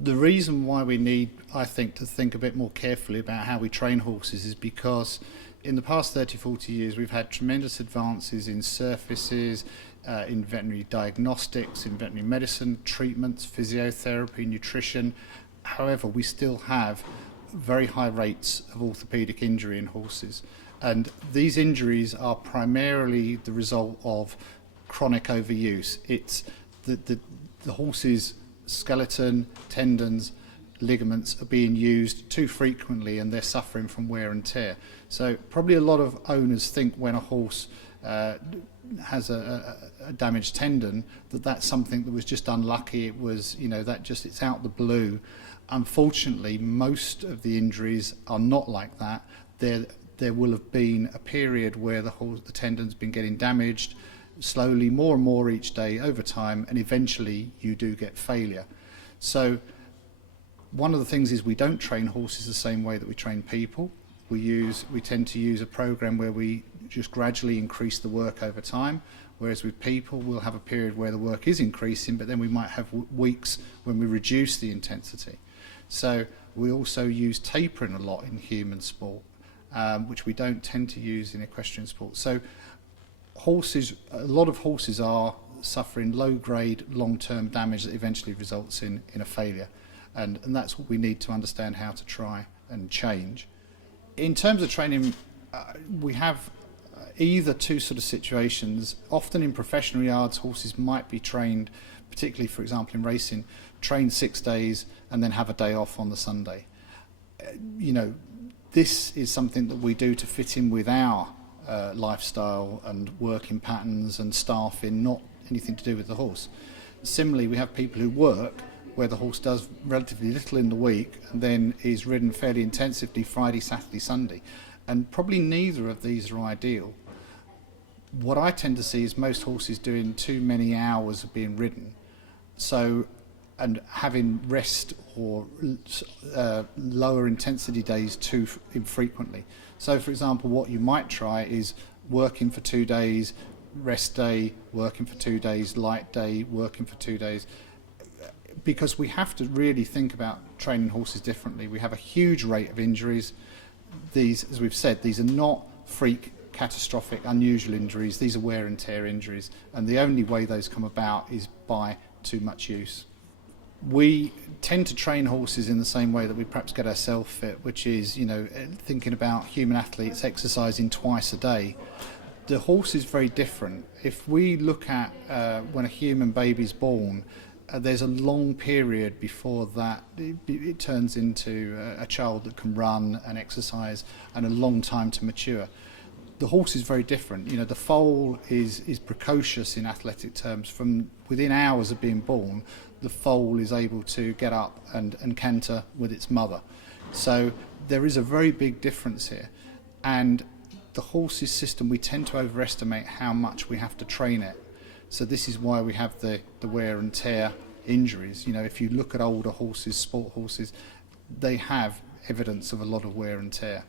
The reason why we need, I think, to think a bit more carefully about how we train horses is because in the past 30, 40 years we've had tremendous advances in surfaces, in veterinary diagnostics, in veterinary medicine, treatments, physiotherapy, nutrition. However, we still have very high rates of orthopaedic injury in horses. And these injuries are primarily the result of chronic overuse. It's the horse's skeleton, tendons, ligaments are being used too frequently and they're suffering from wear and tear. So probably a lot of owners think when a horse has a damaged tendon that that's something that was just unlucky. It was, it's out the blue. Unfortunately, most of the injuries are not like that. There will have been a period where the tendon's been getting damaged slowly, more and more each day over time, and eventually you do get failure. So one of the things is we don't train horses the same way that we train people. We tend to use a program where we just gradually increase the work over time, whereas with people we'll have a period where the work is increasing, but then we might have weeks when we reduce the intensity. So we also use tapering a lot in human sport, which we don't tend to use in equestrian sport. So a lot of horses are suffering low-grade, long-term damage that eventually results in a failure. And that's what we need to understand how to try and change. In terms of training, we have either two sort of situations. Often in professional yards, horses might be trained, particularly, for example, in racing, trained 6 days and then have a day off on the Sunday. This is something that we do to fit in with our lifestyle and working patterns and staffing, not anything to do with the horse. Similarly, we have people who work where the horse does relatively little in the week and then is ridden fairly intensively Friday, Saturday, Sunday. And probably neither of these are ideal. What I tend to see is most horses doing too many hours of being ridden, and having rest or lower intensity days too infrequently. So for example, what you might try is working for 2 days, rest day, working for 2 days, light day, working for 2 days, because we have to really think about training horses differently. We have a huge rate of injuries. These, as we've said, these are not freak, catastrophic, unusual injuries. These are wear and tear injuries, and the only way those come about is by too much use. We tend to train horses in the same way that we perhaps get ourselves fit, which is, thinking about human athletes exercising twice a day. The horse is very different. If we look at when a human baby's born, there's a long period before that it turns into a child that can run and exercise, and a long time to mature. The horse is very different. The foal is precocious in athletic terms. From within hours of being born, the foal is able to get up and canter with its mother. So there is a very big difference here. And the horse's system, we tend to overestimate how much we have to train it. So this is why we have the wear and tear injuries. If you look at older horses, sport horses, they have evidence of a lot of wear and tear.